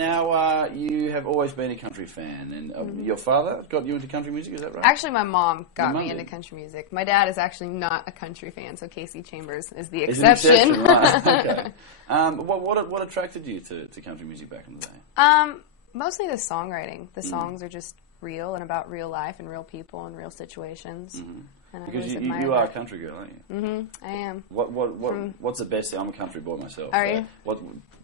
Now, you have always been a country fan, and your father got you into country music, is that right? Actually, my mom got me into country music. My dad is actually not a country fan, so Casey Chambers is the exception. Is an exception, right. Okay. What attracted you to country music back in the day? Mostly the songwriting. The songs are just real and about real life and real people and real situations. And because you are a country girl, aren't you? I am. What's the best thing? I'm a country boy myself. Are you?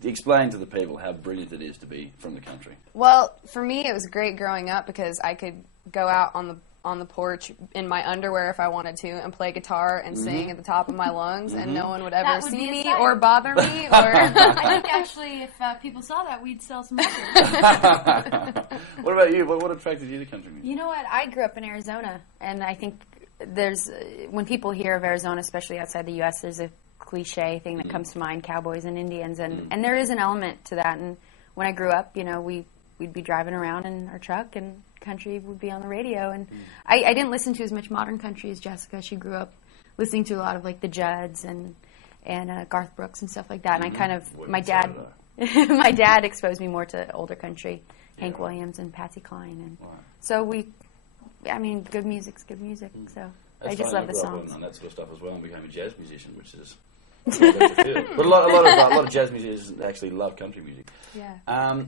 Explain to the people how brilliant it is to be from the country. Well, for me, it was great growing up because I could go out on the porch in my underwear if I wanted to and play guitar and sing at the top of my lungs, and no one would ever see me or bother me. Or I think actually, if people saw that, we'd sell some records. What about you? What attracted you to country music? You know what? I grew up in Arizona, and I think there's when people hear of Arizona, especially outside the U.S., there's a cliche thing that comes to mind: cowboys and Indians, and there is an element to that. And when I grew up, we'd be driving around in our truck, and country would be on the radio. And I didn't listen to as much modern country as Jessica. She grew up listening to a lot of like the Judds and Garth Brooks and stuff like that. And I kind of my dad exposed me more to older country, Hank Williams and Patsy Cline, and so good music's good music. So I just love the songs. On that sort of stuff as well, and became a jazz musician, which is. But a lot of jazz musicians actually love country music. Yeah.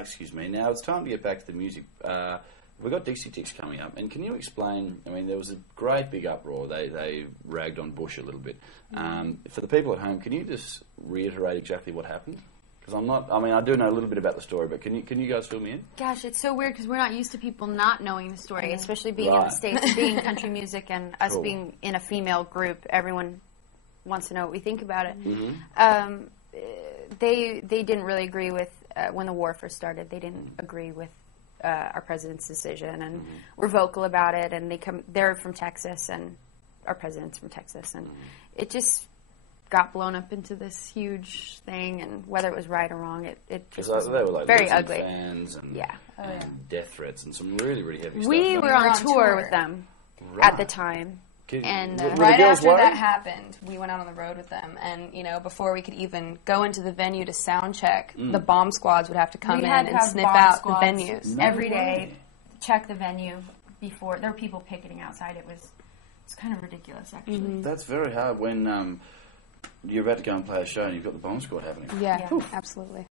Excuse me. Now it's time to get back to the music. We've got Dixie Chicks coming up, and can you explain? I mean, there was a great big uproar. They ragged on Bush a little bit. For the people at home, can you just reiterate exactly what happened? Because I'm not. I mean, I do know a little bit about the story, but can you guys fill me in? Gosh, it's so weird because we're not used to people not knowing the story, especially being in the States, and being country music, and us being in a female group. Everyone wants to know what we think about it. They didn't really agree with when the war first started. They didn't agree with our president's decision, and were vocal about it. And they're from Texas, and our president's from Texas, and it just got blown up into this huge thing. And whether it was right or wrong, it just was they were like very ugly. Fans and, and death threats and some really really heavy stuff. We were on tour with them at the time. And right after that happened, we went out on the road with them. And, before we could even go into the venue to sound check, the bomb squads would have to come in and sniff out the venues. Every day, check the venue before. There were people picketing outside. It's kind of ridiculous, actually. That's very hard when you're about to go and play a show and you've got the bomb squad happening. Yeah, absolutely.